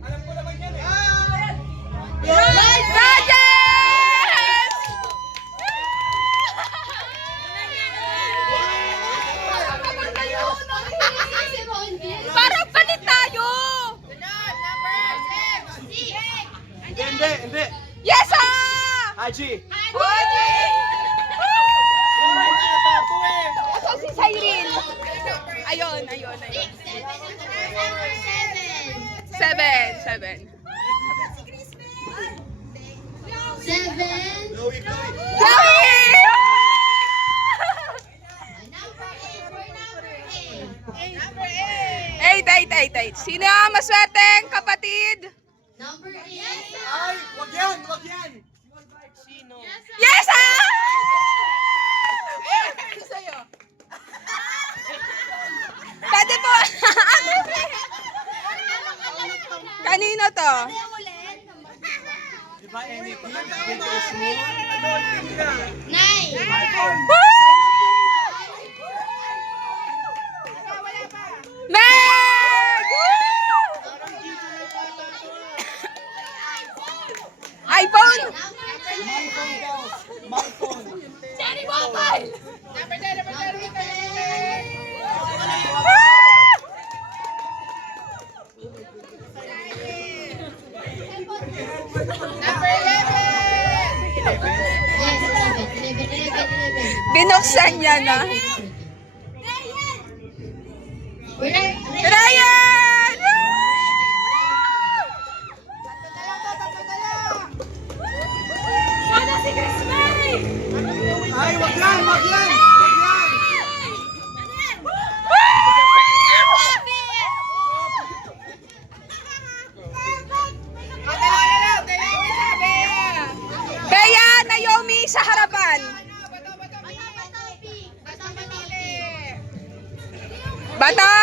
Alam ko naman yan eh. Parang palit tayo! Hindi. Yes, ah! Haji. Asan si Cyril? Ayun. Seven. Chloe. Chloe! Eight. Sino ang maswerteng kapatid? Ay, wag yan. Yes, ah! Sa'yo. Pwede po. Kanino to? Diba anything? Big or small? Meg! iPhone! My phone. Cherry Mobile! Binuksan niya na. Ryan! Sana si Chris Mary! Ay, wag yan. Bea, Naomi sa harapan. Bata!